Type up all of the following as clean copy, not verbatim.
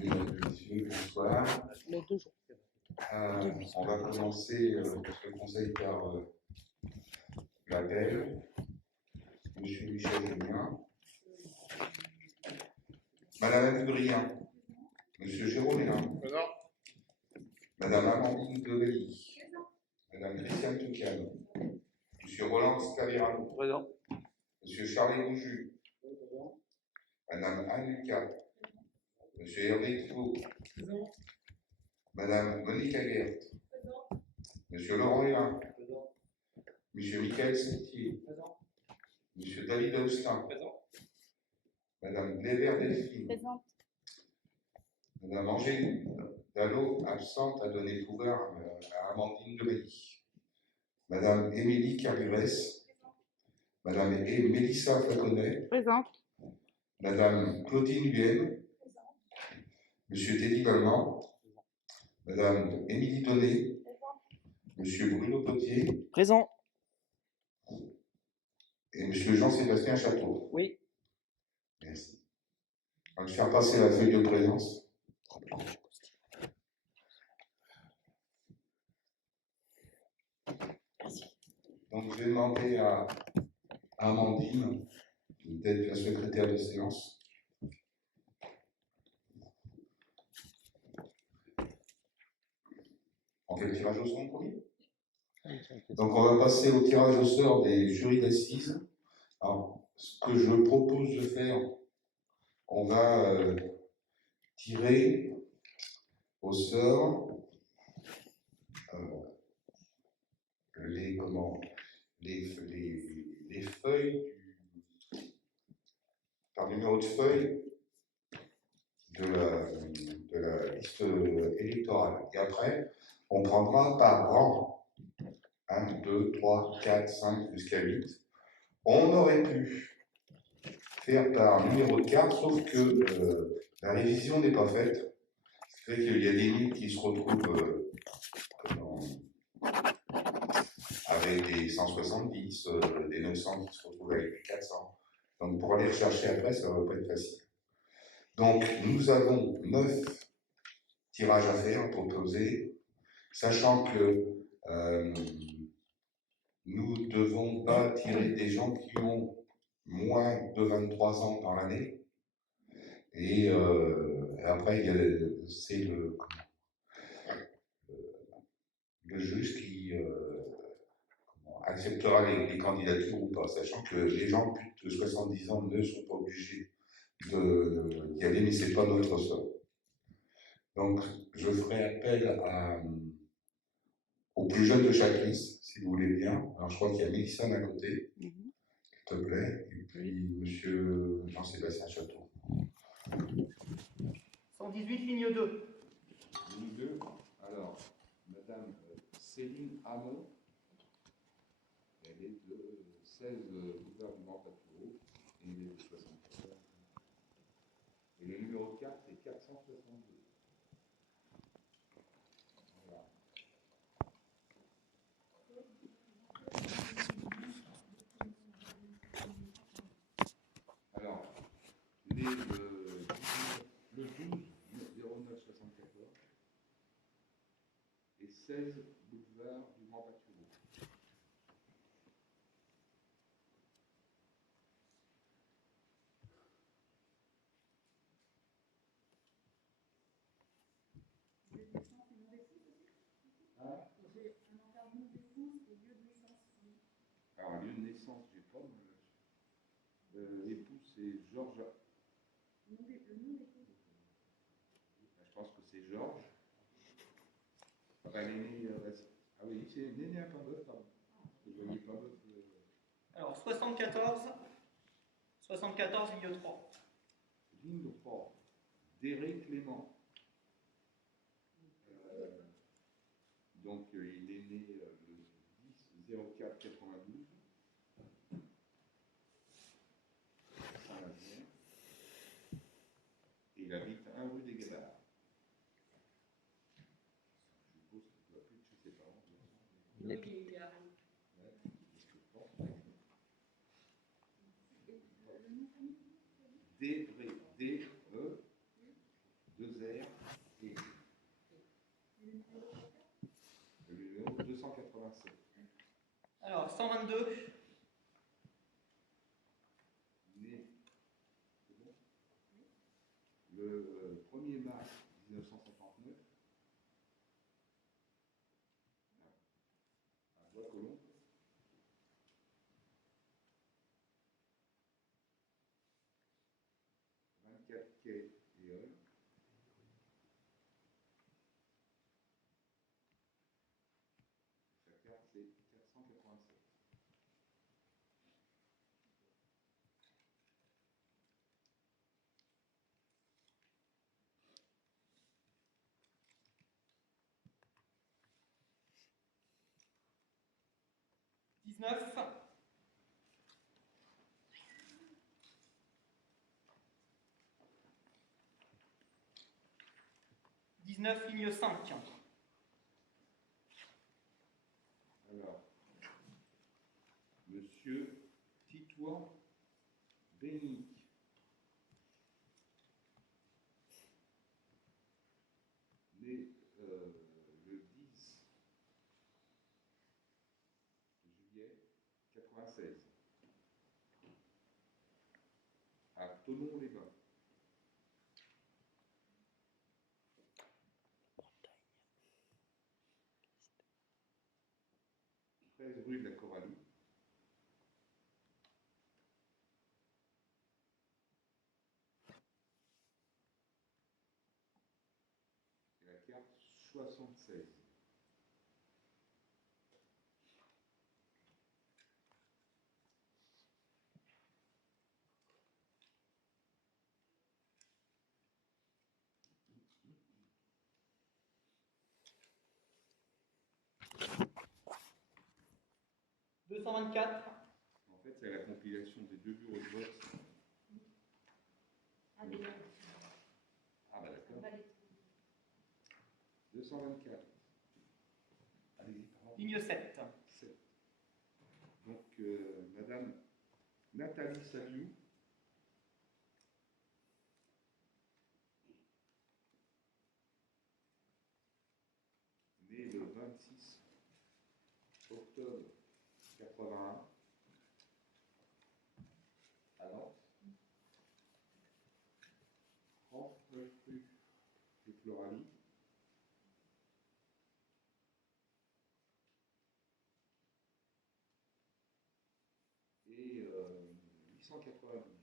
Mesdames et messieurs, bonsoir. On va commencer le conseil par l'appel. Monsieur Michel Julien. Madame Anne Brien. Monsieur Jérôme Hénin. Madame Amandine Develly. Madame Christiane Toucane. Monsieur Roland Scavirano. Monsieur Charles Rouju. Madame Anne Lucas. Monsieur Hervé Thibault. Madame Monique Aguert. Monsieur Laurent Hénin. Monsieur Michael Septier. Monsieur David Austin. Madame Blévert Delphine. Présente. Madame Angélique Dallot, absente, a donné pouvoir à Amandine Develly. Madame Émilie Carburès. Madame Mélissa Flaconnet. Présente. Madame Claudine Huyenne. Monsieur Teddy Balman. Madame Émilie Donnet. Monsieur Bruno Potier. Présent. Et monsieur Jean-Sébastien Château. Oui. Merci. On va faire passer la feuille de présence. Donc, je vais demander à Amandine d'être la secrétaire de séance. On fait le tirage au sort en premier. Donc, on va passer au tirage au sort des jurys d'assises. Alors, ce que je propose de faire, on va tirer au sort les feuilles par numéro de feuille de la liste électorale. Et après, on prendra par rang 1, 2, 3, 4, 5 jusqu'à 8. On aurait pu faire par numéro de carte, sauf que la révision n'est pas faite. Ce qui fait qu'il y a des lignes qui se retrouvent avec des 170, des 900 qui se retrouvent avec des 400. Donc pour aller rechercher après, ça ne va pas être facile. Donc nous avons 9 tirages à faire, proposés, sachant que nous ne devons pas tirer des gens qui ont moins de 23 ans par année. Et après, c'est le juge qui acceptera les candidatures ou pas, sachant que les gens plus de 70 ans ne sont pas obligés d'y aller, mais ce n'est pas notre sort. Donc, je ferai appel au plus jeune de chaque liste, si vous voulez bien. Alors, je crois qu'il y a Mélissa d'un côté, s'il te plaît, et puis monsieur Jean-Sébastien Château. 118, ligne 2. Ligne 2. Alors, madame Céline Hamon, elle est de 16 boulevard du Grand Paturo, et elle est de 74. Et le numéro de carte, c'est 462. Voilà. Alors, le 12 0974 et 16 boulevard du Grand Paturo. Alors, lieu de naissance, j'ai pas. L'époux, c'est Georges. Le nom d'époux. Je pense que c'est Georges. Elle est née. Ah oui, c'est né à Paimboeuf, pardon. Je voyais Paimboeuf. Alors, 74, ligne 3. Ligne 3. Déré Clément. Donc, il est né le 10-04-92. Saint-Lazare. Et il habite 1 rue des Gaillards. Je suppose qu'il doit plus de chez ses parents. Il habite. 2 R et le numéro 287. Alors, 122. Né, c'est bon, le 1er mars 1959 à Bois-Colombes. 24 quai et Hall. Sa carte, c'est 487. Dix-neuf. 19, ligne 5. Alors, Monsieur Titouan Bénic. Né le 10 juillet 96 à Thonon-les-Bains. 13 rue de la Coralie. Et la carte 76. Deux cent 224. En fait, c'est la compilation des 2 bureaux de vote. Ah bah d'accord. 224. Allez-y, pardon. Ligne 7. 7. Donc, Madame Nathalie Saliou. Née le 26 octobre 81 à Nantes. 39 rue de Floralie. Et 892.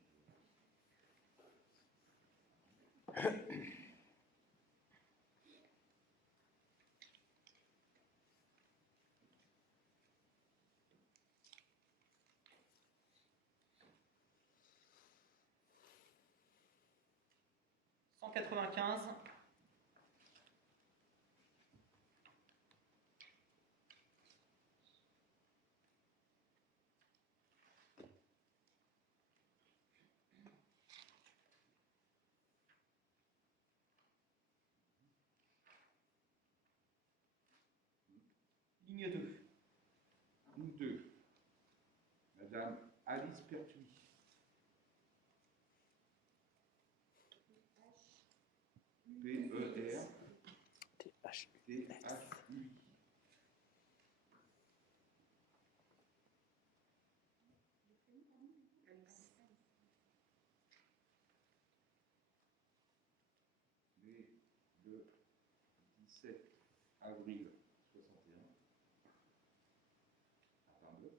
Cent 195. Ligne 2. Ligne 2. Madame Alice Pertuis. P-E-R-T-H-U-I. Née le 17 avril 61 à Paris.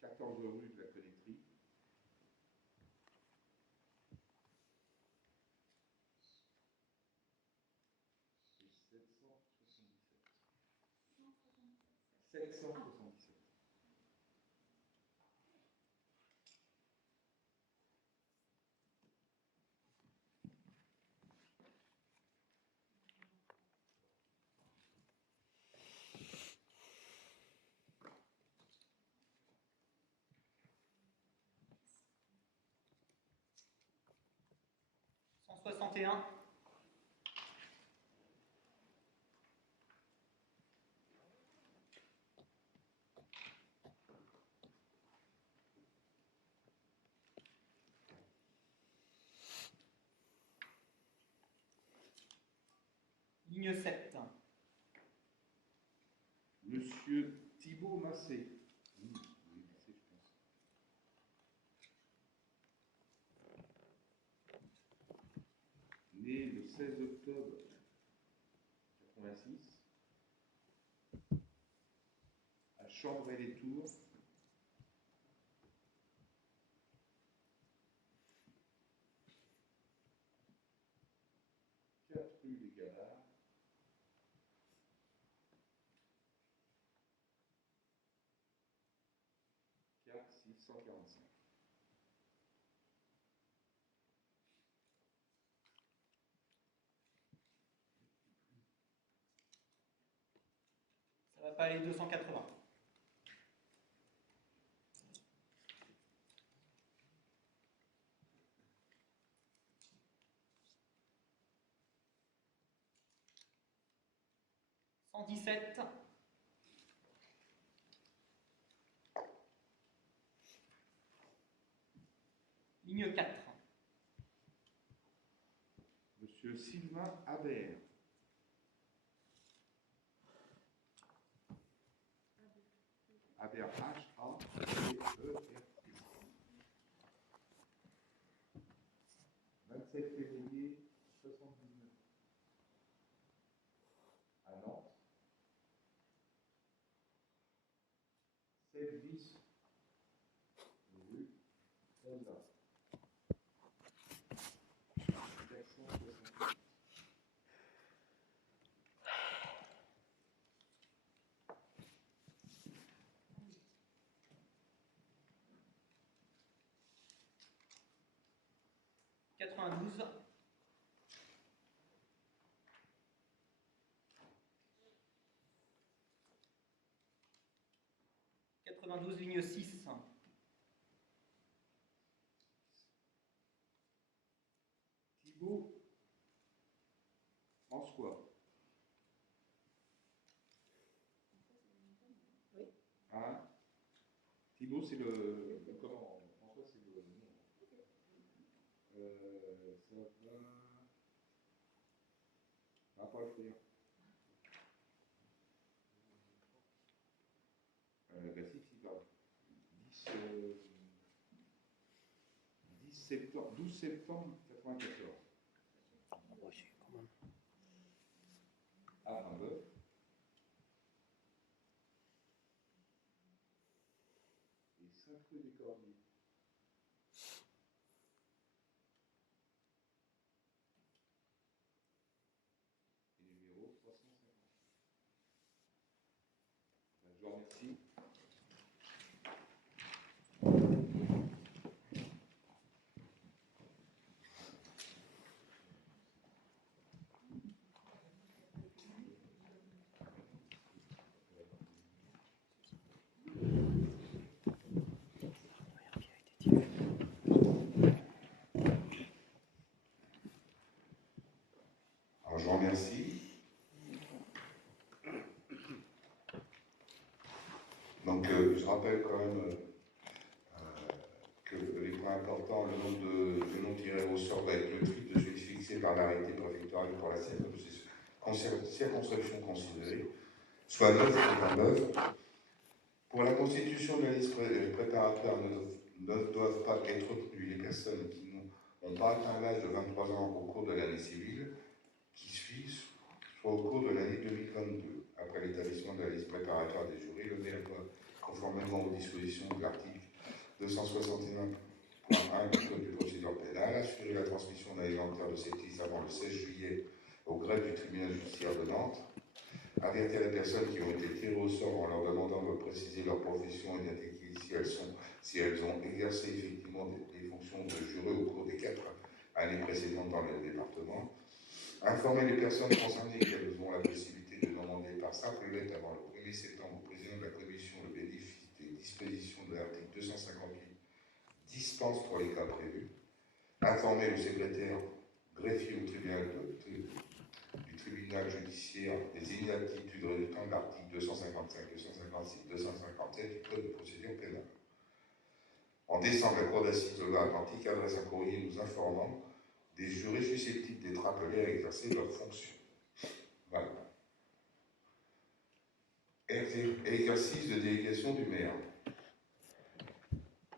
14 rue de la Conneterie. Et 777. 777. Cent 161. ligne 7. Monsieur Thibault Massé. Oui, Massé, je pense. Né le 16 octobre 86 à Chambray-les-Tours. Rue des Gadards. CAC 645. Ça va pas aller 280. « 117. Ligne 4. Monsieur Sylvain Habert. Habert, H-A-B-E-R. 27 février 79. À Nantes. 7 bis rue Fonda. 468. « 92. Ligne 6. Thibault François. Hein? Thibault, c'est le comment? François, c'est le nom. Ça va pas le faire. Bah si, va. 12 septembre 94. À Saint-Beuve. Et 5 rue des Cordiers. Et numéro 350. Je vous remercie. Alors, je vous remercie. Donc, je rappelle quand même que les points importants, le nom tiré au sort va être le triple de celui fixé par l'arrêté préfectoral pour la circonscription considérée, soit 9 en 9. Pour la constitution de la liste préparatoire ne doivent pas être retenues les personnes qui n'ont pas atteint l'âge de 23 ans au cours de l'année civile qui suit, soit au cours de l'année 2022. Après l'établissement de la liste préparatoire des jurés, le maire doit, conformément aux dispositions de l'article 261.1 du Code de procédure pénale, assurer la transmission d'un inventaire de cette liste avant le 16 juillet au greffe du tribunal judiciaire de Nantes, avertir les personnes qui ont été tirées au sort en leur demandant de préciser leur profession et d'indiquer si elles ont exercé effectivement des fonctions de juré au cours des 4 années précédentes dans le département, informer les personnes concernées qu'elles ont la possibilité de demander par simple lettre avant le 1er septembre au président de la commission le bénéfice des dispositions de l'article 258 dispense pour les cas prévus, informer le secrétaire greffier au tribunal du tribunal judiciaire des inaptitudes résultant de l'article 255, 256, 257 du Code de procédure pénale. En décembre, la Cour d'assises de l'Atlantique adresse un courrier nous informant des jurés susceptibles d'être appelés à exercer leurs fonctions. Voilà. exercice de délégation du maire.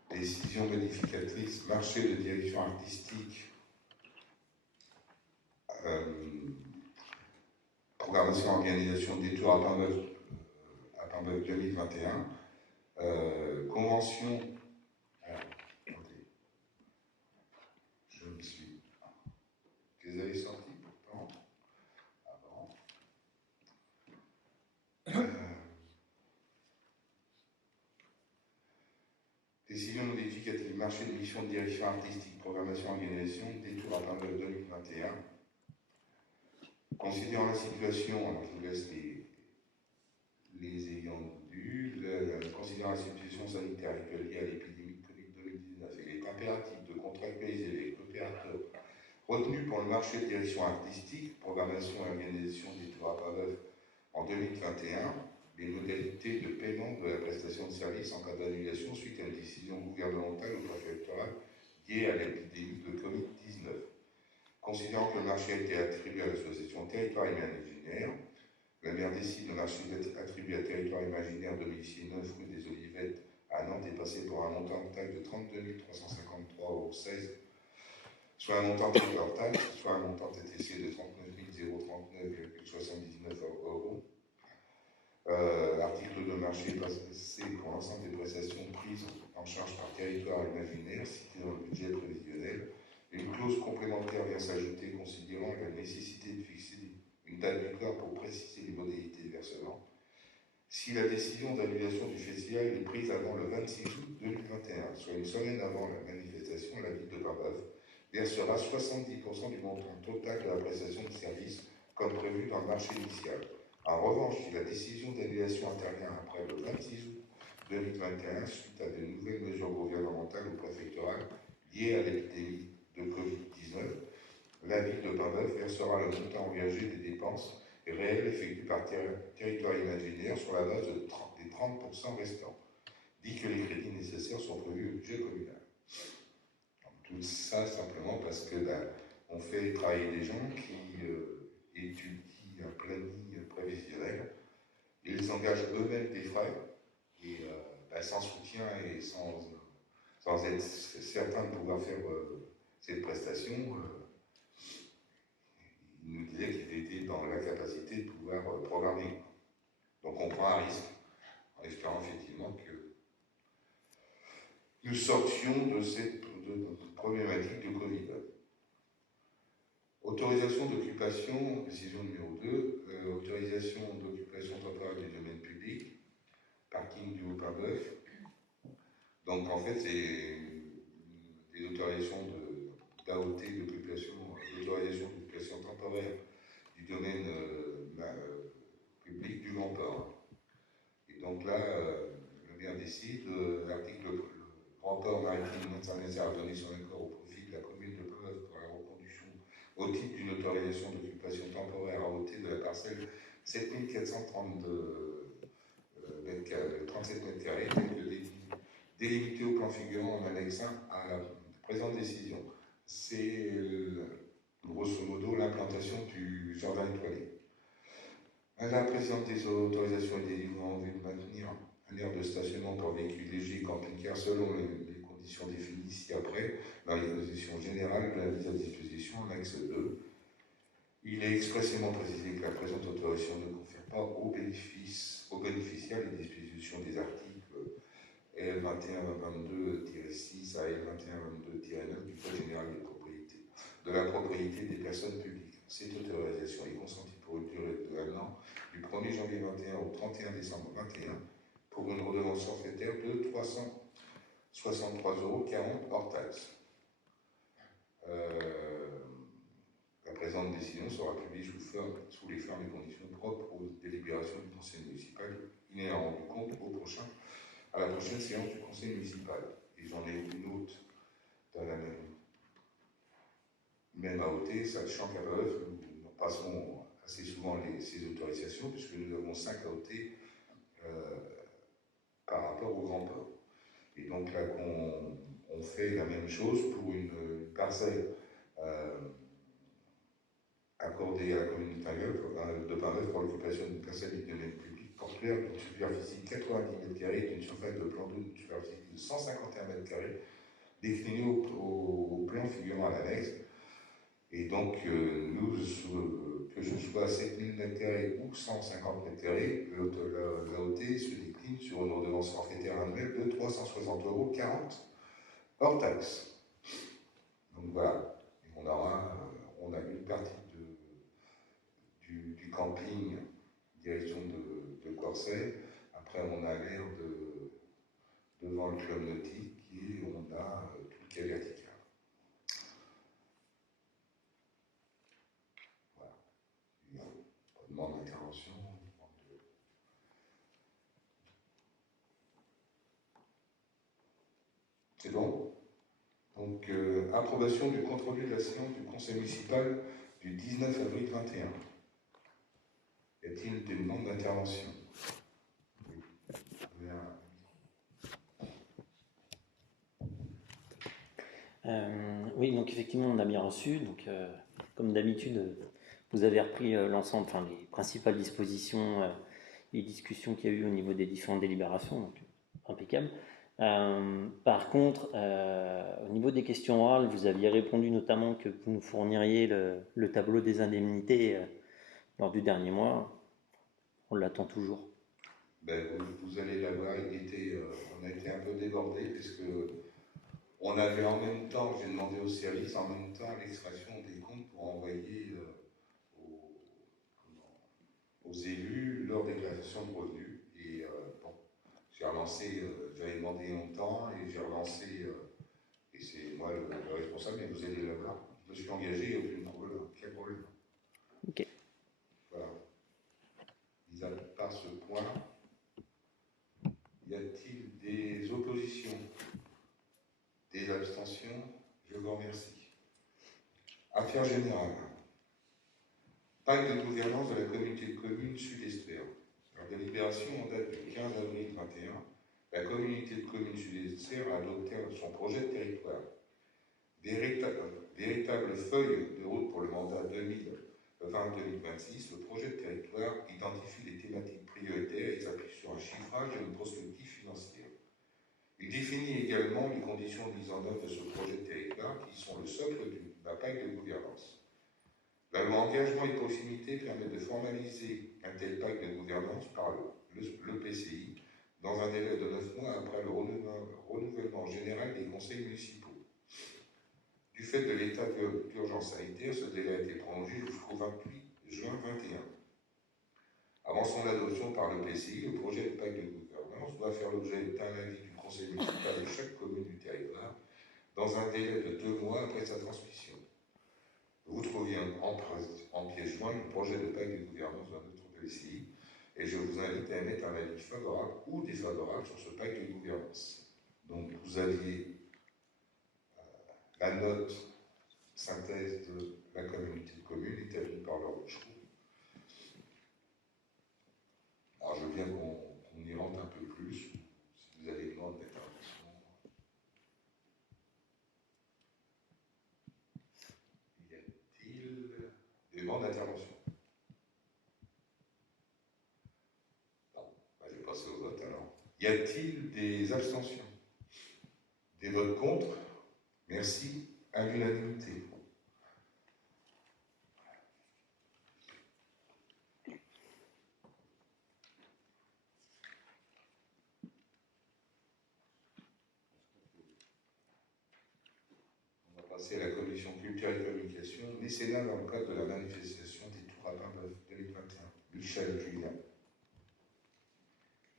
Décision modificatrice, marché de direction artistique, programmation organisation des tours à Paimboeuf 2021, convention. Alors, attendez, je me suis. Je les avais sortis pourtant avant. Décision modificative, marché de mission de direction artistique, programmation organisation des tours à Paimboeuf 2021. Considérant la situation, alors je vous laisse les ayants dû, considérant la situation sanitaire liée à l'épidémie de Covid-19, il est impératif de contractualiser avec l'opérateur retenu pour le marché de direction artistique, programmation et organisation des tours à Paimboeuf en 2021, les modalités de paiement de la prestation de services en cas d'annulation suite à une décision gouvernementale ou préfectorale liée à l'épidémie de Covid-19. Considérant que le marché a été attribué à l'association Territoire Imaginaire, le maire décide le marché d'être attribué à Territoire Imaginaire domicile 9 rue des Olivettes à Nantes est passé pour un montant de taxe de 32 353,16 €, soit un montant de hors taxe, soit un montant TTC de 39 039,79 €. L'article de marché est passé pour l'ensemble des prestations prises en charge par Territoire Imaginaire, citées dans le budget prévisionnel. Une clause complémentaire vient s'ajouter considérant la nécessité de fixer une date butoir pour préciser les modalités de versement. Si la décision d'annulation du festival est prise avant le 26 août 2021, soit une semaine avant la manifestation, la ville de Paimboeuf versera 70% du montant total de la prestation de service comme prévu dans le marché initial. En revanche, si la décision d'annulation intervient après le 26 août 2021, suite à de nouvelles mesures gouvernementales ou préfectorales liées à l'épidémie de Covid-19, la ville de Paimboeuf versera le montant engagé des dépenses réelles effectuées par Territoire Imaginaire sur la base des 30% restants, dit que les crédits nécessaires sont prévus au budget communal. Donc, tout ça simplement parce que on fait travailler des gens qui étudient un planning prévisionnel, ils engagent eux-mêmes des frais et sans soutien et sans être certain de pouvoir faire cette prestation. Il nous disait qu'il était dans la capacité de pouvoir programmer. Donc on prend un risque, en espérant effectivement que nous sortions de cette problématique de Covid. Autorisation d'occupation, décision numéro 2, autorisation d'occupation temporaire des domaines publics, parking du Haut-Paimboeuf. Donc en fait, c'est des autorisations d'AOT, d'autorisation d'occupation temporaire du domaine public du Grand Port. Et donc là, le maire décide, l'article le Grand Port maritime international a donné son accord au profit de la commune de Paimboeuf pour la reconduction au titre d'une autorisation d'occupation temporaire AOT de la parcelle 7432 37 mètres carrés, délimité au plan figurant en annexe 1 à la présente décision. C'est grosso modo l'implantation du jardin étoilé. La présidente des autorisations est délivrée en vue de maintenir un aire de stationnement pour véhicules légers et camping-car selon les conditions définies ci-après dans les conditions générales de la mise à disposition en axe 2. Il est expressément précisé que la présente autorisation ne confère pas aux bénéficiaires les dispositions des articles L2122-6 à L2122-9 du Code général de la propriété des personnes publiques. Cette autorisation est consentie pour une durée de 1 an, du 1er janvier 2021 au 31 décembre 2021, pour une redevance forfaitaire de 363,40 € hors taxe. La présente décision sera publiée sous les fermes et conditions propres aux délibérations du conseil municipal. Il est rendu compte à la prochaine séance du conseil municipal. Et j'en ai une autre dans la même AOT, sachant qu'à Paimboeuf, nous passons assez souvent ces autorisations, puisque nous avons 5 AOT par rapport au Grand Port. Et donc là, on fait la même chose pour une parcelle accordée à la commune de Paimboeuf pour l'occupation d'une parcelle du domaine public portant construire d'une superficie de 90 m², d'une surface de plan d'eau d'une superficie de 151 m², définie au plan figurant à l'annexe. Et donc, que ce soit 7000 m² ou 150 m², l'AOT se décline sur une redevance forfaitaire annuelle de 360,40 € hors taxe. Donc voilà, et on a une partie du camping direction de Courcelles. Après, on a l'air devant le club nautique et on a tout le quai vertical. Voilà. Il n'y a pas de demande d'intervention. C'est bon? Donc, approbation du compte rendu de la séance du conseil municipal du 19 avril 21. Y a-t-il des demandes d'intervention? Oui, donc effectivement, on a bien reçu. Donc, comme d'habitude, vous avez repris l'ensemble, enfin les principales dispositions et discussions qu'il y a eu au niveau des différentes délibérations, donc impeccable. Par contre, au niveau des questions orales, vous aviez répondu notamment que vous nous fourniriez le tableau des indemnités lors du dernier mois. On l'attend toujours. Ben, vous allez l'avoir, on a été un peu débordé puisque on avait en même temps, j'ai demandé au service, en même temps l'extraction des comptes pour envoyer aux élus leur déclaration de revenus. Et bon, j'ai relancé, j'avais demandé longtemps et j'ai relancé, et c'est moi le responsable, mais vous allez l'avoir. Je me suis engagé, aucun problème. Ok. Voilà. Mis à part ce point, y a-t-il des oppositions? Des abstentions? Je vous remercie. Affaires générales. Pacte de gouvernance de la communauté de communes Sud-Esther. En délibération en date du 15 avril 2021, la communauté de communes Sud-Esther a adopté son projet de territoire. Véritable feuille de route pour le mandat 2020-2026, le projet de territoire identifie les thématiques prioritaires et s'appuie sur un chiffrage et une prospective financière. Il définit également les conditions de mise en œuvre de ce projet de territoire qui sont le socle de la pacte de gouvernance. La loi engagement et proximité permet de formaliser un tel pacte de gouvernance par le PCI dans un délai de 9 mois après le renouvellement général des conseils municipaux. Du fait de l'état d'urgence sanitaire, ce délai a été prolongé jusqu'au 28 juin 2021. Avant son adoption par le PCI, le projet de pacte de gouvernance doit faire l'objet d'un avis du conseil municipal de chaque commune du territoire dans un délai de 2 mois après sa transmission. Vous trouviez en pièce jointe le projet de pacte de gouvernance dans notre PCI et je vous invite à émettre un avis favorable ou défavorable sur ce pacte de gouvernance. Donc vous aviez la note synthèse de la communauté de communes établie par leur chou. Alors je veux bien qu'on y rentre un peu plus, si vous avez demande d'intervention. Y a-t-il des demandes d'intervention? Non, je vais passer au vote alors. Y a-t-il des abstentions? Des votes contre? Merci. À l'unanimité. On va passer à la commission culture et communication, mécénat dans le cadre de la manifestation des Tours à Pain 2021. Michel Julien.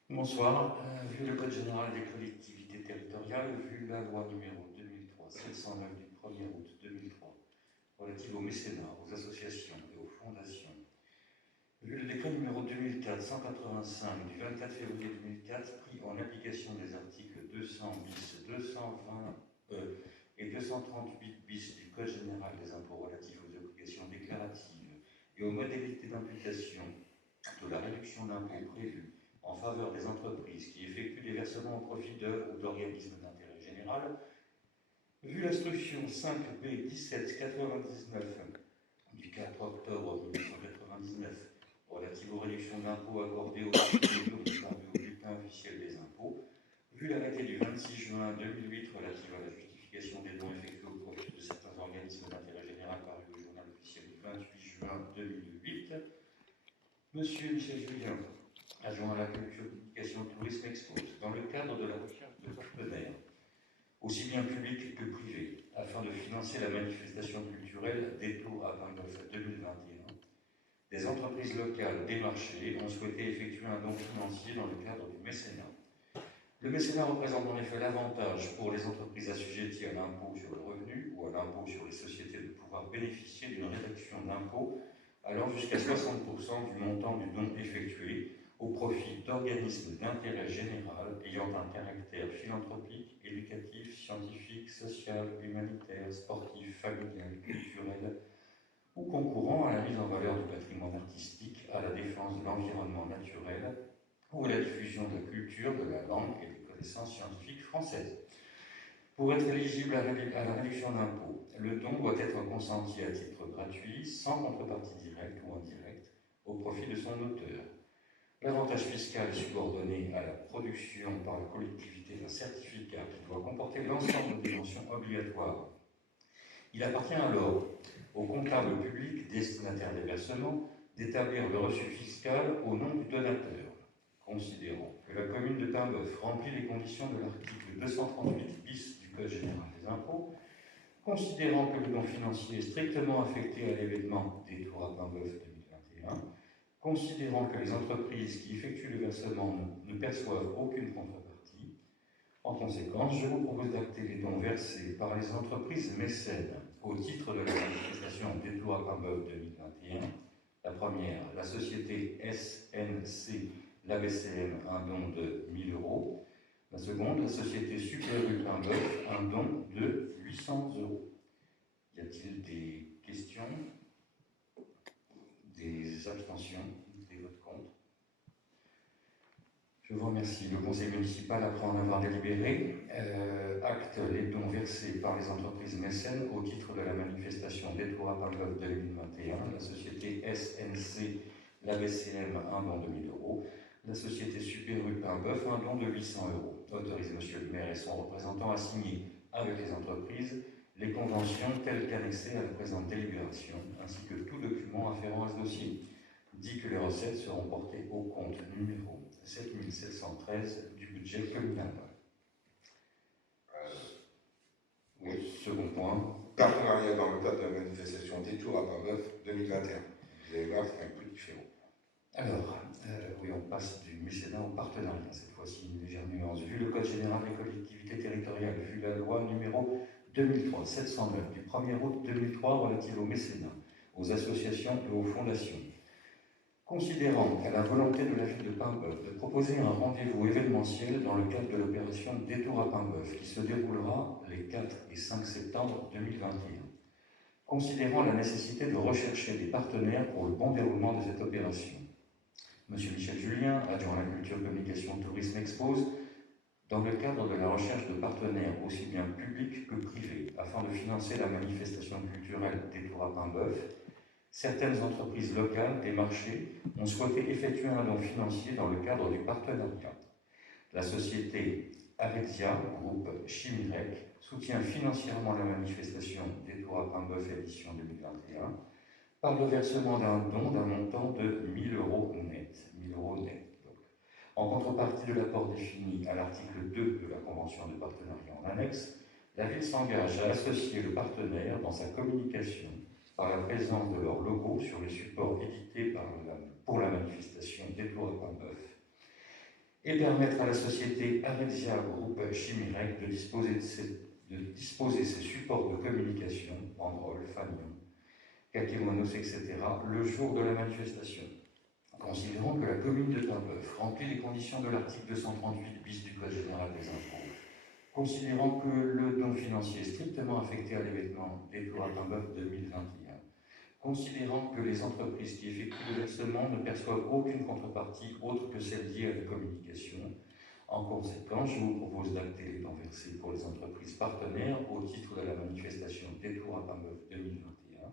Bonsoir. Vu le Code général des collectivités territoriales, vu la loi numéro 2003-709 du 1er août 2003 relative au mécénat, aux associations et aux fondations, vu le décret numéro 2004-185 du 24 février 2004 pris en application des articles 200 bis, 220 et 238 bis du Code général des impôts relatifs aux obligations déclaratives et aux modalités d'imputation de la réduction d'impôts prévue en faveur des entreprises qui effectuent des versements au profit d'œuvres ou d'organismes d'intérêt général, vu l'instruction 5B 1799 du 4 octobre 1999 relative aux réductions d'impôts accordées aux sociétés au bulletin officiel des impôts, vu l'arrêté du 26 juin 2008 relative à la justification des dons effectués au profit de certains organismes d'intérêt général paru au journal officiel du 28 juin 2008, Monsieur Michel Julien, adjoint à la culture, communication, tourisme, expose, dans le cadre de la recherche de partenaires, aussi bien publics que privés, afin de financer la manifestation culturelle Détour à Pingolf 2021, des entreprises locales démarchées ont souhaité effectuer un don financier dans le cadre du mécénat. Le mécénat représente en effet l'avantage pour les entreprises assujetties à l'impôt sur le revenu ou à l'impôt sur les sociétés de pouvoir bénéficier d'une réduction d'impôt allant jusqu'à 60% du montant du don effectué au profit d'organismes d'intérêt général ayant un caractère philanthropique, éducatif, scientifique, social, humanitaire, sportif, familial, culturel ou concourant à la mise en valeur du patrimoine artistique, à la défense de l'environnement naturel ou à la diffusion de la culture, de la langue et des connaissances scientifiques françaises. Pour être éligible à la réduction d'impôt, le don doit être consenti à titre gratuit, sans contrepartie directe ou indirecte, au profit de son auteur. L'avantage fiscal est subordonné à la production par la collectivité d'un certificat qui doit comporter l'ensemble des mentions obligatoires. Il appartient alors au comptable public destinataire des versements d'établir le reçu fiscal au nom du donateur, considérant que la commune de Paimbœuf remplit les conditions de l'article 238 bis du Code général des impôts, considérant que le don financier est strictement affecté à l'événement Détour à Paimbœuf 2021, considérant que les entreprises qui effectuent le versement ne perçoivent aucune contrepartie. En conséquence, je vous propose d'acter les dons versés par les entreprises mécènes au titre de la manifestation Détour à Paimbœuf 2021. La première, la société SNC l'ABCM, un don de 1 000 euros. La seconde, la société Super U Paimbœuf, un don de 800 euros. Y a-t-il des questions, des abstentions, des votes contre? Je vous remercie. Le conseil municipal, après en avoir délibéré, acte les dons versés par les entreprises mécènes au titre de la manifestation Détour à Paimbœuf 2021. La société SNC l'ABCM, un don de 1 000 euros. La société Super U Paimbœuf, un don de 800 euros. Autorise Monsieur le maire et son représentant à signer avec les entreprises les conventions telles qu'annexées à la présente délibération, ainsi que tout document afférent à ce dossier. Dit que les recettes seront portées au compte numéro 7713 du budget communal. Oui, second point. Partenariat dans le cadre de la manifestation Détour à Paimbœuf 2021. Vous allez voir, c'est un peu différent. Alors, oui, on passe du mécénat au partenariat, cette fois-ci une légère nuance. Vu le Code général des collectivités territoriales, vu la loi numéro 2003-709 du 1er août 2003 relative au mécénat, aux associations et aux fondations, considérant qu'à la volonté de la ville de Paimbœuf de proposer un rendez-vous événementiel dans le cadre de l'opération Détour à Paimbœuf qui se déroulera les 4 et 5 septembre 2021, considérant la nécessité de rechercher des partenaires pour le bon déroulement de cette opération. Monsieur Michel Julien, adjoint à la culture, communication, tourisme, expose, dans le cadre de la recherche de partenaires aussi bien publics que privés, afin de financer la manifestation culturelle Détour à Paimbœuf, certaines entreprises locales des marchés ont souhaité effectuer un don financier dans le cadre du partenariat. La société Aretia, groupe Chimirec, soutient financièrement la manifestation Détour à Paimbœuf édition 2021 par le versement d'un don d'un montant de 1 000 euros net. 1 000 euros net donc. En contrepartie de l'apport défini à l'article 2 de la Convention de partenariat en annexe, la ville s'engage à associer le partenaire dans sa communication par la présence de leur logo sur les supports édités pour la manifestation Détour à Paimbœuf et permettre à la société Aretia Groupe Chimirec de disposer ses supports de communication, banderoles, fanions, kakémonos, etc., le jour de la manifestation. Considérant que la commune de Paimbœuf remplit les conditions de l'article 238 bis du Code général des impôts, considérant que le don financier est strictement affecté à l'événement Détour à Paimbœuf 2021, considérant que les entreprises qui effectuent le versement ne perçoivent aucune contrepartie autre que celle liée à la communication. En conséquence, je vous propose d'acter les dons versés pour les entreprises partenaires au titre de la manifestation Détour à Paimbœuf 2021,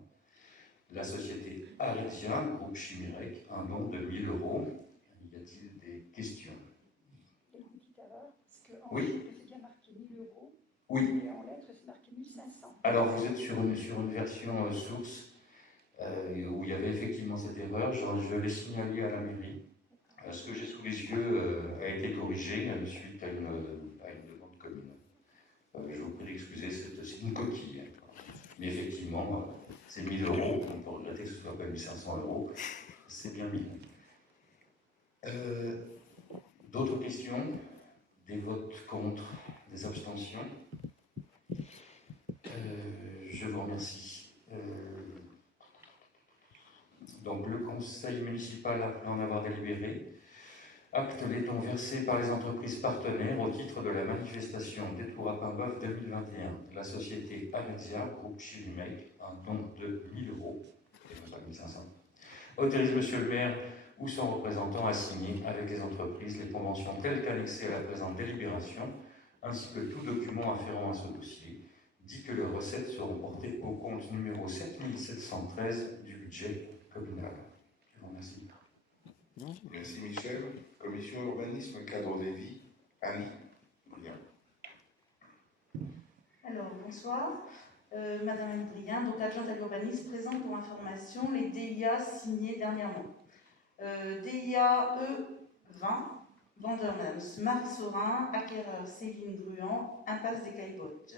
La société Aridia, groupe Chimérec, un don de 1 000 €. Y a-t-il des questions? Tout à l'heure, parce qu'en Oui. chiffres, c'est bien marqué 1 000 €, Oui. et en lettres, c'est marqué 1 500. Alors, vous êtes sur une version source où il y avait effectivement cette erreur. Je l'ai signalé à la mairie. Ce que j'ai sous les yeux a été corrigé suite à une demande commune. Je vous prie d'excuser, c'est une coquille. Mais effectivement, c'est 1 000 €. On peut regretter que ce soit pas 1 500 €. C'est bien 1 000. D'autres questions? Des votes contre? Des abstentions? Je vous remercie. Donc, le conseil municipal, après en avoir délibéré, acte les dons versés par les entreprises partenaires au titre de la manifestation des Tours à Paimboeuf 2021. La société Aridia, groupe Chimérec, un don de 1 000 €, et non pas 1 500. Autorise Monsieur le maire ou son représentant à signer avec les entreprises les conventions telles qu'annexées à la présente délibération, ainsi que tout document afférent à ce dossier, dit que les recettes seront portées au compte numéro 7713 du budget communal. Je vous remercie. Merci Michel. Commission urbanisme, cadre des vies, Annie Brien. Alors, bonsoir. Madame Annie Brien, donc adjointe à l'urbanisme, présente pour information les DIA signés dernièrement. DIA E20, vendeur Madame Marie Saurin, acquéreur Céline Gruand, impasse des Caillebottes.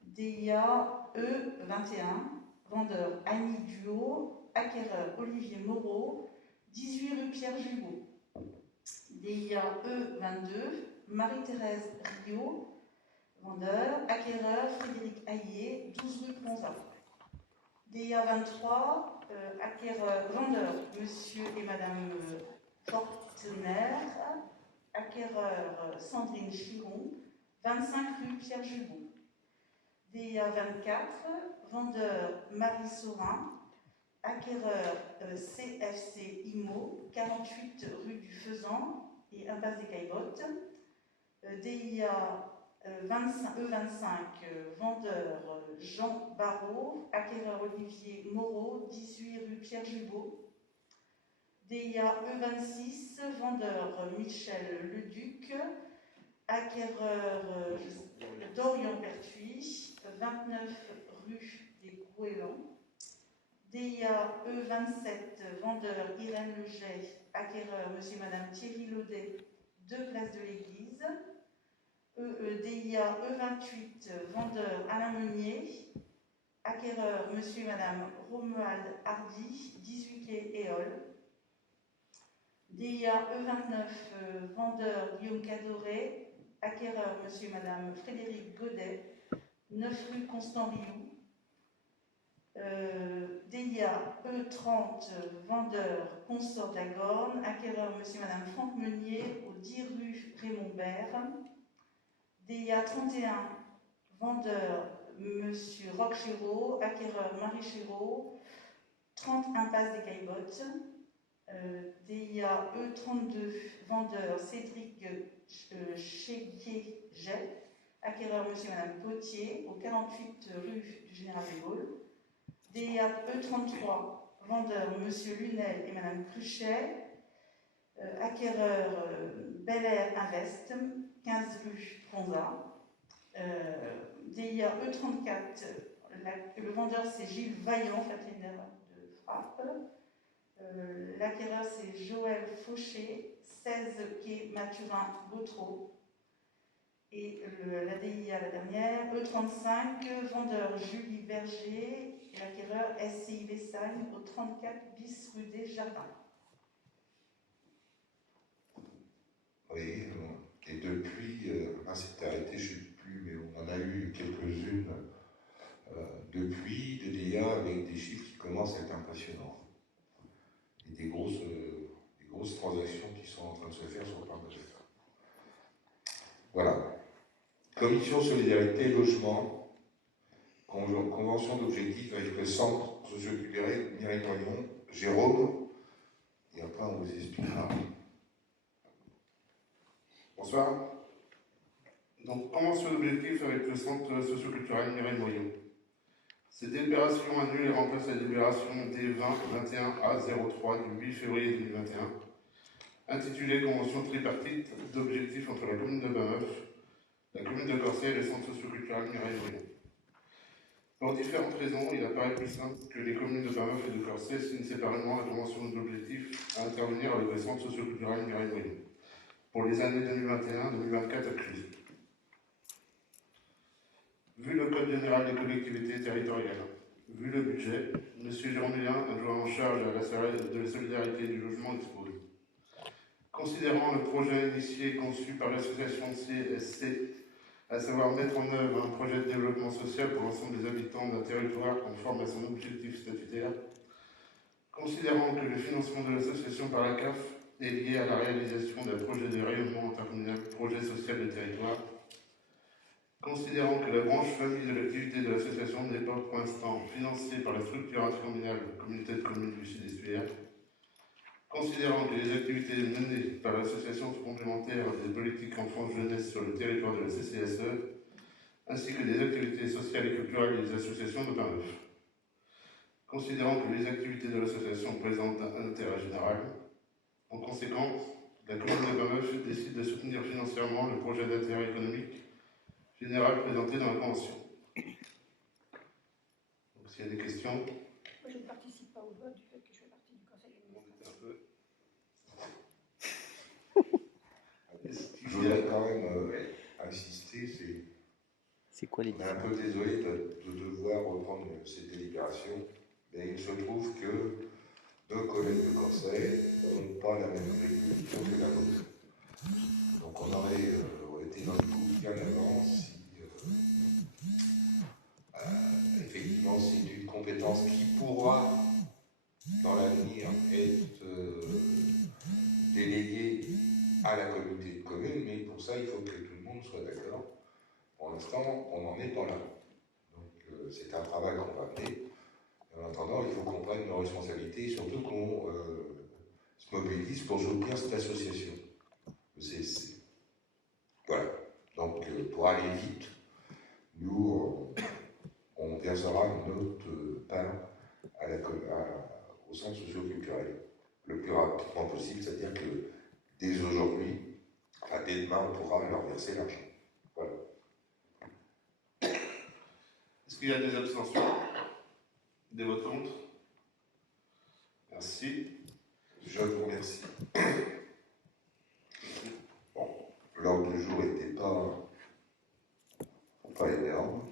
DIA E21, vendeur Annie Duo, acquéreur Olivier Moreau, 18 rue Pierre Jugot. DIA E22, Marie-Thérèse Rio, vendeur, acquéreur Frédéric Hayé, 12 rue Ponza. DIA 23, vendeur Monsieur et Madame Fortener, acquéreur Sandrine Chiron, 25 rue Pierre Jugot. DIA 24, vendeur Marie Saurin, acquéreur CFC IMO, 48 rue du Faisan et impasse des Caillebottes. DIA E25, vendeur Jean Barrault, acquéreur Olivier Moreau, 18 rue Pierre Jugot. DIA E26, vendeur Michel Leduc, acquéreur Dorian Pertuis, 29 rue des Gouélans. DIA E27, vendeur Irène Leget, acquéreur Monsieur et Madame Thierry Laudet, 2 place de l'Église. DIA E28, vendeur Alain Meunier, acquéreur Monsieur et Madame Romuald Hardy, 18 quai Éole. DIA E29, vendeur Guillaume Cadoré, acquéreur Monsieur et Madame Frédéric Godet, 9 rue Constant Rioux. DIA E30, vendeur Consort d'Agorne, acquéreur Monsieur et Madame Franck Meunier, au 10 rue Raymond Bert. DIA 31, vendeur Monsieur Roch Chéreau, acquéreur Marie Chéreau, 30 impasse des Caillebottes. DIA E32, vendeur Cédric Chéguier-Jet, acquéreur Monsieur et Madame Potier, au 48 rue du Général de Gaulle. DIA E33, vendeur Monsieur Lunel et Madame Cruchet, acquéreur Bel Air Invest, 15 rue Ponza. DIA E34, le vendeur c'est Gilles Vaillant, vétérinaire de frappe. L'acquéreur c'est Joël Fauché, 16 quai Mathurin Gautreau. Et la DIA, la dernière, E35, vendeur Julie Berger, et l'acquéreur SCI Bessagne, au 34 bis rue des Jardins. Oui, et depuis, c'était arrêté, je ne sais plus, mais on en a eu quelques-unes depuis, des DIA avec des chiffres qui commencent à être impressionnants. Et des grosses transactions qui sont en train de se faire sur Paimboeuf. Voilà. Commission Solidarité et Logement, convention d'objectifs avec le centre socio-culturel Mireille-Moyon, Jérôme, et après on vous expliquera. Bonsoir. Donc, convention d'objectifs avec le centre socio-culturel Mireille Moyon. Cette délibération annule et remplace la délibération D20-21A03 du 8 février 2021, intitulée Convention tripartite d'objectifs entre la commune de Bain-Neuf, la commune de Corcelles et le centre socioculturel Mireille-Brillant. Pour différentes raisons, il apparaît plus simple que les communes de Bain-Neuf et de Corcelles signent séparément la convention d'objectifs à intervenir avec le centre socioculturel Mireille-Brillant pour les années 2021-2024 incluses. Vu le Code général des collectivités territoriales, vu le budget, M. Jérôme Hulin, adjoint en charge à la solidarité du logement, expose. Considérant le projet initié et conçu par l'association CSC, à savoir mettre en œuvre un projet de développement social pour l'ensemble des habitants d'un territoire conforme à son objectif statutaire, considérant que le financement de l'association par la CAF est lié à la réalisation d'un projet de rayonnement intercommunal, projet social de territoire, considérant que la branche famille de l'activité de l'association n'est pas pour l'instant financée par la structuration communale communauté de communes du Sud-Estuaire, considérant que les activités menées par l'association sont complémentaires des politiques enfance-jeunesse sur le territoire de la CCSE, ainsi que des activités sociales et culturelles des associations de Bain-Neuf, considérant que les activités de l'association présentent un intérêt général. En conséquence, la commune de Bain-Neuf décide de soutenir financièrement le projet d'intérêt économique général présenté dans la convention. Donc, s'il y a des questions. Moi, je ne participe pas au vote du fait que je fais partie du conseil administratif. Je voudrais quand même insister, C'est quoi les on est un peu désolé de devoir reprendre cette délibération, mais il se trouve que deux collègues de Corcelles n'ont pas la même grille de lecture que la nôtre. Donc on aurait été dans le coup bien avant si effectivement c'est une compétence qui pourra dans l'avenir être déléguée à la communauté de communes, mais pour ça il faut que tout le monde soit d'accord. Pour l'instant, on n'en est pas là. Donc c'est un travail qu'on va mener. En attendant, il faut qu'on prenne nos responsabilités et surtout qu'on se mobilise pour soutenir cette association, le CSC. Voilà. Donc pour aller vite, nous, on versera notre part au centre socio-culturel le plus rapidement possible, c'est-à-dire que dès aujourd'hui, enfin dès demain, on pourra leur verser l'argent. Voilà. Est-ce qu'il y a des abstentions? Des votes contre? Merci. Je vous remercie. Bon, l'ordre du jour n'était pas énorme.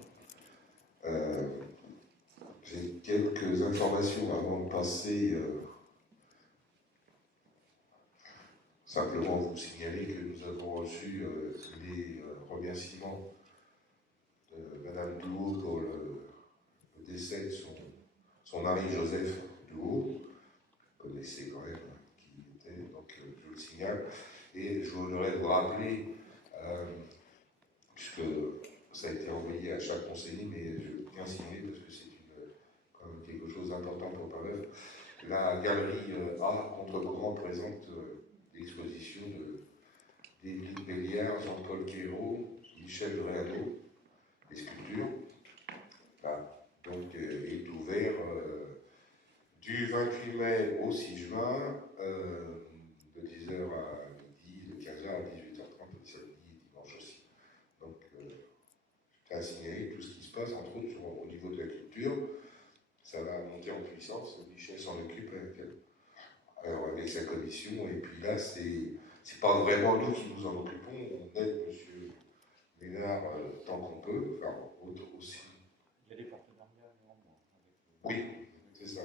J'ai quelques informations avant de passer. Simplement vous signaler que nous avons reçu les remerciements de Madame Douot pour le décès de son mari Joseph Douot. Vous connaissez quand même qui il était, donc je vous le signale. Et je voudrais vous rappeler, puisque ça a été envoyé à chaque conseiller, mais je veux bien signaler parce que c'est quand même quelque chose d'important pour Bain-Neuf. La galerie A Contre-Courant présente l'exposition d'Émile Béliard, Jean-Paul Quérault, Michel Réano, les sculptures. Voilà. Donc, il est ouvert du 28 mai au 6 juin, de 10h à midi, de 15h à 18h30, le samedi et dimanche aussi. Donc, je tiens à signaler tout ce qui se passe, entre autres au niveau de la culture. Ça va monter en puissance. Michel s'en occupe avec sa commission. Et puis là, c'est pas vraiment nous qui nous en occupons. On aide M. Ménard tant qu'on peut. Enfin, aussi. Il y a des partenariats néanmoins. Oui, c'est ça.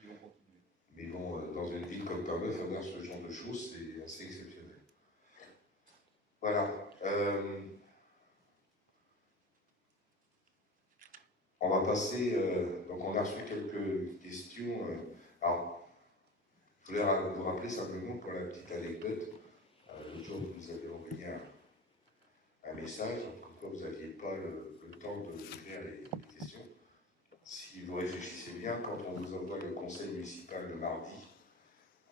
Ils vont continuer. Mais bon, dans une ville comme Bain-Neuf, avoir ce genre de choses, c'est assez exceptionnel. Voilà. On va passer, donc on a reçu quelques questions. Alors, je voulais vous rappeler simplement pour la petite anecdote, l'autre jour vous nous avez envoyé un message, comme quoi vous n'aviez pas le temps de lire les questions. Si vous réfléchissez bien, quand on vous envoie le conseil municipal le mardi,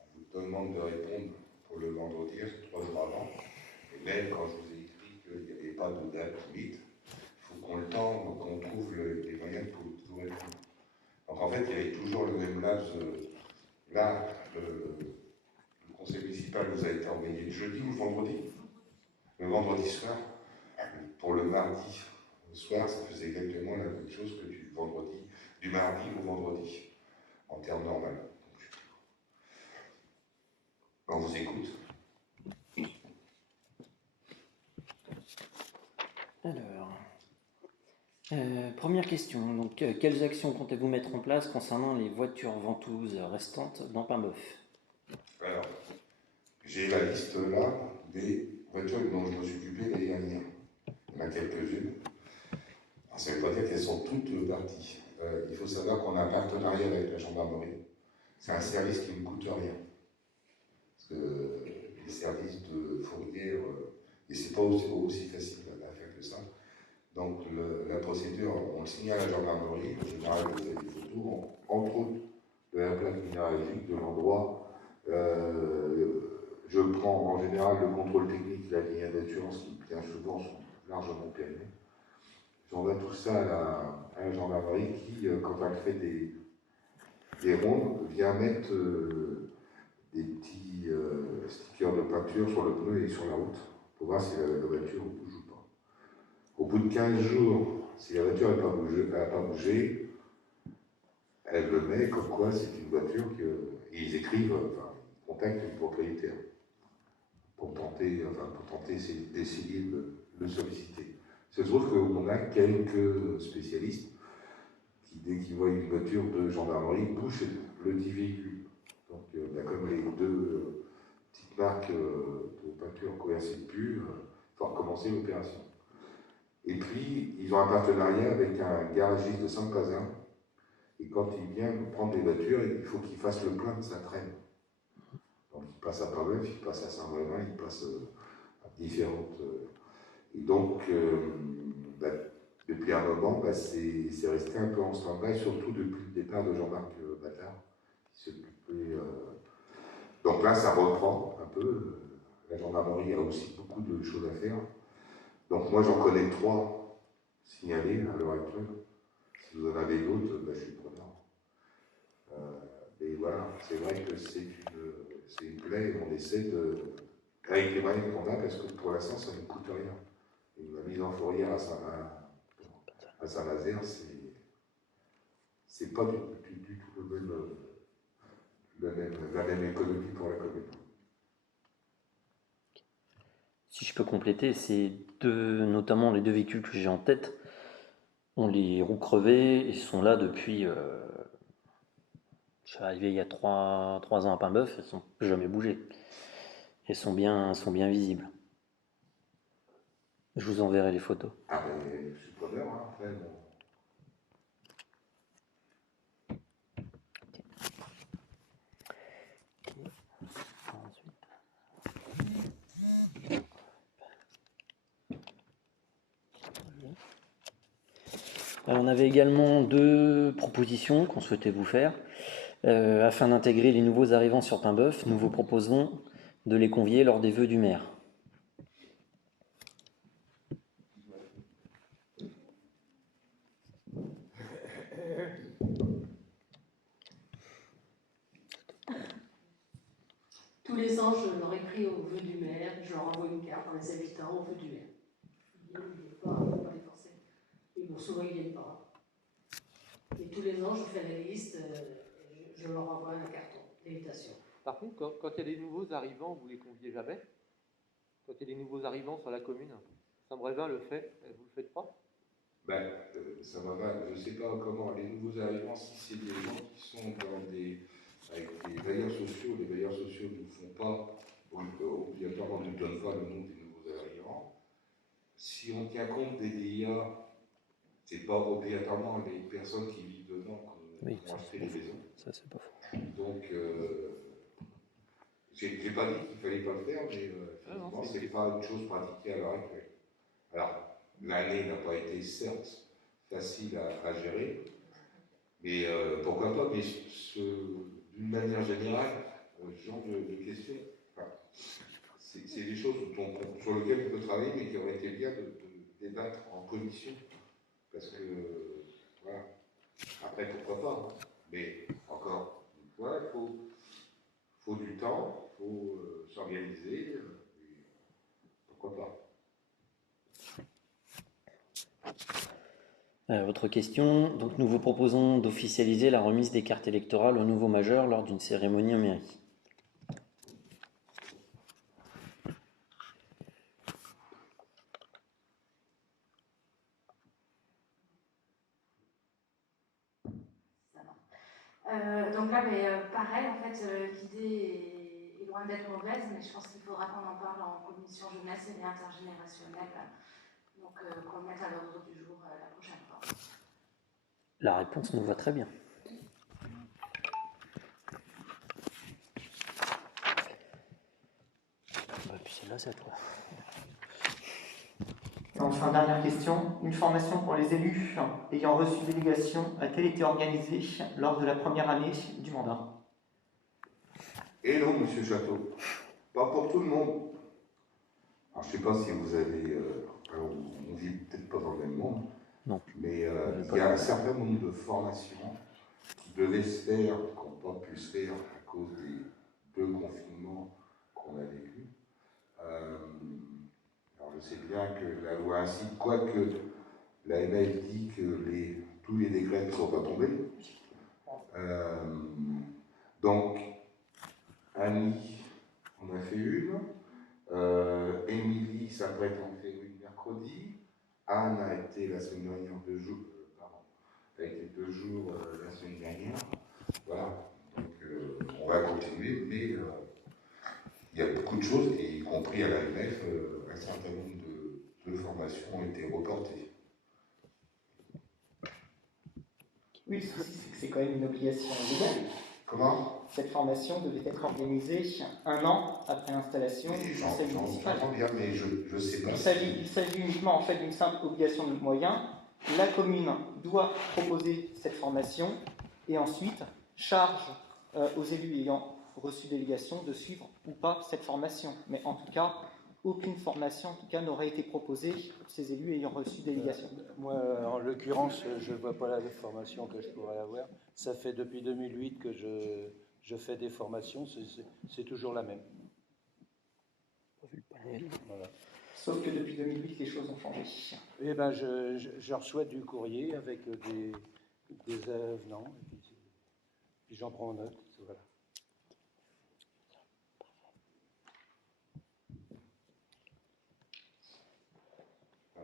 on vous demande de répondre pour le vendredi, 3 jours avant, et même quand je vous ai écrit qu'il n'y avait pas de date limite, qu'on le temps, qu'on trouve les moyens pour vous répondre. là, le conseil municipal vous a été envoyé le jeudi ou le vendredi? Le vendredi soir. Pour le mardi soir, ça faisait exactement la même chose que du mardi au vendredi, en termes normal. On vous écoute. Alors, première question. Donc, quelles actions comptez-vous mettre en place concernant les voitures ventouses restantes dans Paimboeuf? Alors, j'ai la liste là des voitures dont je me suis occupé l'année dernière. Il y en a quelques-unes. Alors, ça ne veut pas dire qu'elles sont toutes parties. Il faut savoir qu'on a un partenariat avec la gendarmerie. C'est un service qui ne coûte rien. Parce que les services de fourrière, et c'est pas aussi facile à faire que ça. Donc la procédure, on le signale à la gendarmerie, en général vous avez des photos, entre autres de la plaque minéralogique, de l'endroit. Je prends en général le contrôle technique, la ligne d'assurance qui bien souvent sont largement périmés. J'envoie tout ça à la gendarmerie qui, quand elle fait des rondes, vient mettre des petits stickers de peinture sur le pneu et sur la route pour voir si la voiture bouge ou pas. Au bout de 15 jours, si la voiture n'a pas bougé, elle le met comme quoi c'est une voiture ils écrivent, enfin, ils contactent le propriétaire pour tenter d'essayer de le solliciter. Il se trouve qu'on a quelques spécialistes qui, dès qu'ils voient une voiture de gendarmerie, poussent le dit véhicule. Donc, on a comme les deux petites marques de peinture coercée de pu, il faut recommencer l'opération. Et puis, ils ont un partenariat avec un garagiste de Saint-Pazin. Et quand il vient prendre des voitures, il faut qu'il fasse le plein de sa traîne. Donc, il passe à Paimboeuf, il passe à Saint-Brévin, il passe à différentes. Et donc, depuis un moment, c'est resté un peu en stand-by, surtout depuis le départ de Jean-Marc Battard, qui s'occupait. Donc là, ça reprend un peu. La gendarmerie a aussi beaucoup de choses à faire. Donc moi, j'en connais 3 signalés à l'heure actuelle. Si vous en avez d'autres, je suis preneur. Et voilà, c'est vrai que c'est une plaie, on essaie de, avec les moyens qu'on a, parce que pour l'instant, ça ne coûte rien. Et la mise en fourrière à Saint-Nazaire, c'est pas du tout la même économie pour la commune. Si je peux compléter, notamment les 2 véhicules que j'ai en tête, ont les roues crevées et sont là depuis. Je suis arrivé il y a 3 ans à Paimboeuf, elles sont jamais bougées. Elles sont bien visibles. Je vous enverrai les photos. Ah ben, je suis preneur, hein, après, bon. Alors, on avait également 2 propositions qu'on souhaitait vous faire. Afin d'intégrer les nouveaux arrivants sur Paimboeuf, nous vous proposons de les convier lors des vœux du maire. Tous les ans, je leur ai pris au vœu du maire, je leur envoie une carte pour les habitants au vœu du maire. Ils ne viennent pas les forcer. Et bon, souvent, ils ne viennent pas. Et tous les ans, je fais la liste, je leur envoie un carton d'invitation. Par contre, quand il y a des nouveaux arrivants, vous ne les conviez jamais? Quand il y a des nouveaux arrivants sur la commune, Saint-Brévin le fait, vous ne le faites pas? Ça va mal, je ne sais pas comment, les nouveaux arrivants, si c'est des gens qui sont avec des bailleurs sociaux, les bailleurs sociaux ne font pas, obligatoirement ne donnent pas le nom des nouveaux arrivants. Si on tient compte des DIA, ce n'est pas obligatoirement les personnes qui vivent dedans qui vont acheter les maisons. Ça, c'est pas faux. Donc, je n'ai pas dit qu'il ne fallait pas le faire, mais ce n'est pas une chose pratiquée à l'heure actuelle. Alors, l'année n'a pas été, certes, facile à gérer, mais pourquoi pas, mais d'une manière générale, ce genre de questions, c'est des choses sur lesquelles on peut travailler, mais qui auraient été bien de débattre en commission, parce que, voilà, après, pourquoi pas, mais encore une voilà, il faut du temps, il faut s'organiser, et pourquoi pas. Autre question. Donc, nous vous proposons d'officialiser la remise des cartes électorales aux nouveaux majeurs lors d'une cérémonie en mairie. Donc là, pareil, en fait, l'idée est loin d'être mauvaise, mais je pense qu'il faudra qu'on en parle en commission jeunesse et intergénérationnelle, donc qu'on le mette à l'ordre du jour la prochaine fois. La réponse nous va très bien. Puis celle-là, c'est à toi. Enfin, dernière question. Une formation pour les élus ayant reçu délégation a-t-elle été organisée lors de la première année du mandat? Et non, monsieur Château, pas pour tout le monde. Alors, je ne sais pas si vous avez... alors, on ne vit peut-être pas dans le même monde, non. Mais il y a un certain nombre de formations qui devaient se faire, qui n'ont pas pu se faire à cause des 2 confinements qu'on a vécu. Alors je sais bien que la loi incite, quoique l'AMF dit que tous les décrets ne sont pas tombés. Donc, Annie, on a fait une. Émilie s'apprête à en faire une mercredi. Anne a été la semaine dernière 2 jours. A été 2 jours la semaine dernière. Voilà. Donc, on va continuer, mais il y a beaucoup de choses, et y compris à l'AMF, un certain nombre de formations ont été reportées. Oui, le souci, c'est que c'est quand même une obligation légale. Comment? Cette formation devait être organisée 1 an après l'installation du conseil municipal. J'entends bien, mais je ne sais pas. Il s'agit uniquement en fait d'une simple obligation de moyens. La commune doit proposer cette formation et ensuite charge aux élus ayant reçu délégation de suivre ou pas cette formation. Mais en tout cas, aucune formation n'aurait été proposée pour ces élus ayant reçu délégation. Moi, en l'occurrence, je ne vois pas la formation que je pourrais avoir. Ça fait depuis 2008 que je fais des formations, c'est toujours la même. Voilà. Sauf que depuis 2008, les choses ont changé. Eh ben, je reçois du courrier avec des avenants, et puis j'en prends note. Voilà.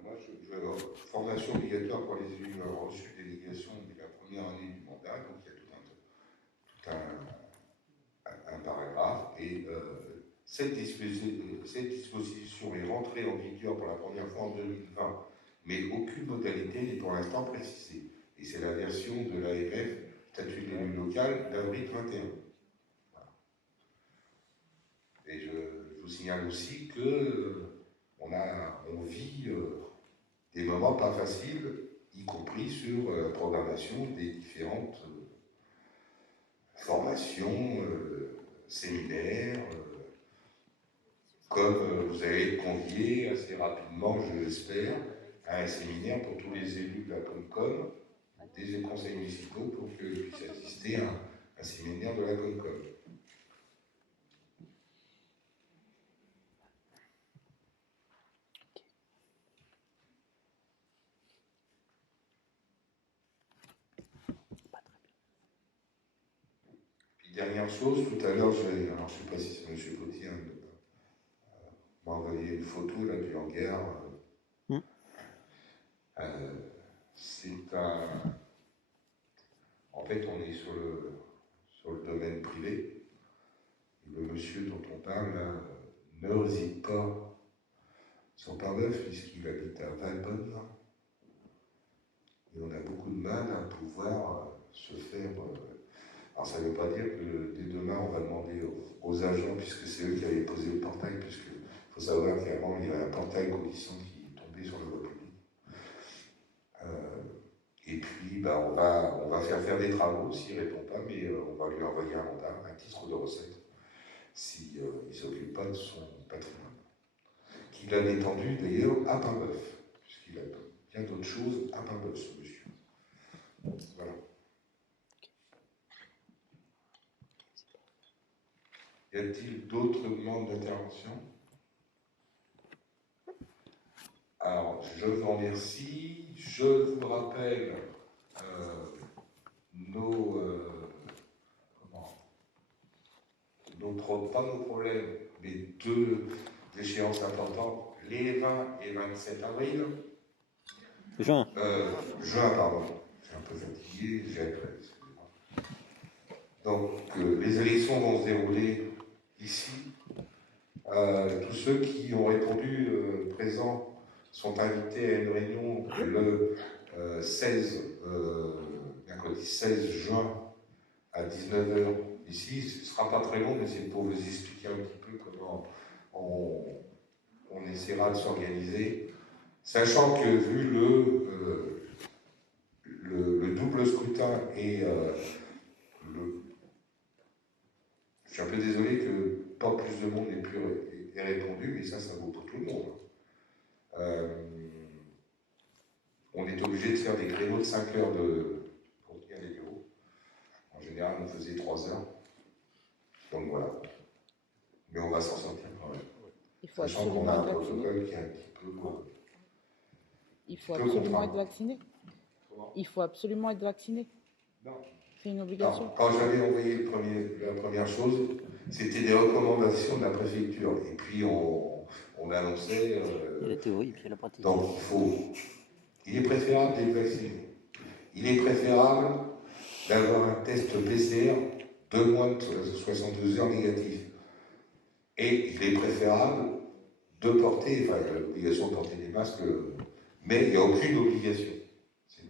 Moi, je veux formation obligatoire pour les élus ayant reçu délégation dès la première année du mandat, donc il y a tout un paragraphe, et cette disposition est rentrée en vigueur pour la première fois en 2020, mais aucune modalité n'est pour l'instant précisée. Et c'est la version de l'AMF, statut de l'élu local, d'avril 21. Voilà. Et je vous signale aussi que on vit des moments pas faciles, y compris sur la programmation des différentes formations, séminaires, comme vous allez être conviés assez rapidement, je l'espère, à un séminaire pour tous les élus de la Comcom, des conseils municipaux, pour qu'ils puissent assister à un séminaire de la Comcom. Dernière chose, tout à l'heure, je ne sais pas si c'est M. Gauthier m'a envoyé une photo là, du hangar. En fait, on est sur le domaine privé. Et le monsieur dont on parle là, ne réside pas sur Port-Neuf, puisqu'il habite à Valbonne. Et on a beaucoup de mal à pouvoir se faire. Alors ça ne veut pas dire que dès demain on va demander aux agents, puisque c'est eux qui avaient posé le portail, puisqu'il faut savoir qu'avant il y avait un portail coulissant qui tombait sur la voie publique. Et puis on va faire des travaux s'il ne répond pas, mais on va lui envoyer un mandat, un titre de recette, s'il ne s'occupe pas de son patrimoine. Qu'il a détendu d'ailleurs à Paimboeuf, puisqu'il a bien d'autres choses à Paimboeuf, ce monsieur. Voilà. Y a-t-il d'autres demandes d'intervention? Alors, je vous remercie. Je vous rappelle pas nos problèmes, mais deux échéances importantes, les 20 et 27 avril. Juin. Juin, pardon. Je suis un peu fatigué, excusez-moi. Donc, les élections vont se dérouler ici. Tous ceux qui ont répondu présents sont invités à une réunion le mercredi 16 juin à 19h ici. Ce ne sera pas très long, mais c'est pour vous expliquer un petit peu comment on essaiera de s'organiser. Sachant que vu le double scrutin et je suis un peu désolé que pas plus de monde ait répondu, mais ça vaut pour tout le monde. On est obligé de faire des créneaux de 5 heures pour tenir les bureaux. En général, on faisait 3 heures. Donc voilà. Mais on va s'en sortir quand même. Sachant qu'on a un protocole qui est un petit peu... Il faut absolument être vacciné. Il faut absolument être vacciné. Non. C'est une obligation. Non. Quand j'avais envoyé la première chose, c'était des recommandations de la préfecture. Et puis on annonçait... Il y a la théorie et puis il y a la pratique. Donc il est préférable d'être vacciné. Il est préférable d'avoir un test PCR de moins de 62 heures négatif. Et il est préférable de porter, enfin, l'obligation de porter des masques, mais il n'y a aucune obligation.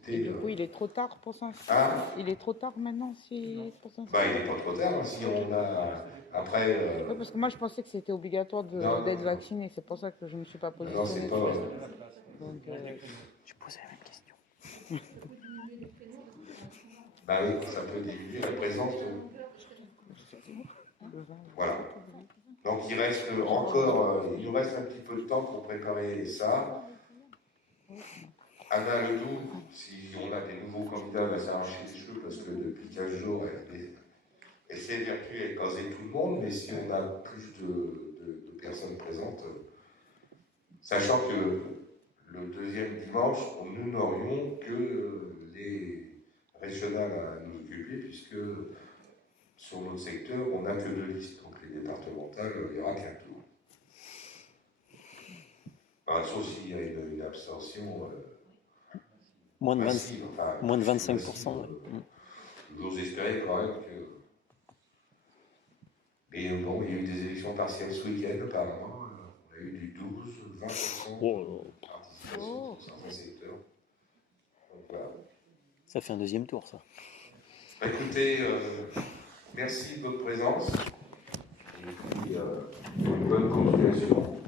Du coup, il est trop tard pour ça. Il est trop tard maintenant pour ça. Il n'est pas trop tard, hein, si on a après. Oui, parce que moi je pensais que c'était obligatoire d'être vacciné, c'est pour ça que je ne me suis pas positionnée. Non, c'est pas. Donc, je posais la même question. Oui, ça peut diminuer la présence. Voilà. Donc il reste encore, il nous reste un petit peu de temps pour préparer ça. Anna Ledoux, si on a des nouveaux candidats, va s'arracher les cheveux parce que depuis 15 jours, elle s'évertue à écraser tout le monde, mais si on a plus de personnes présentes, sachant que le deuxième dimanche, nous n'aurions que les régionales à nous occuper, puisque sur notre secteur, on n'a que 2 listes. Donc les départementales, il n'y aura qu'un tour. Sauf s'il y a une abstention moins de, massive, moins de 25%. J'ose espérer quand même que... Et bon, il y a eu des élections partielles ce week-end, apparemment. On a eu du 12, 20% de participation dans certains secteurs. Donc voilà. Ça fait un deuxième tour, ça. Écoutez, merci de votre présence. Et puis, bonne continuation.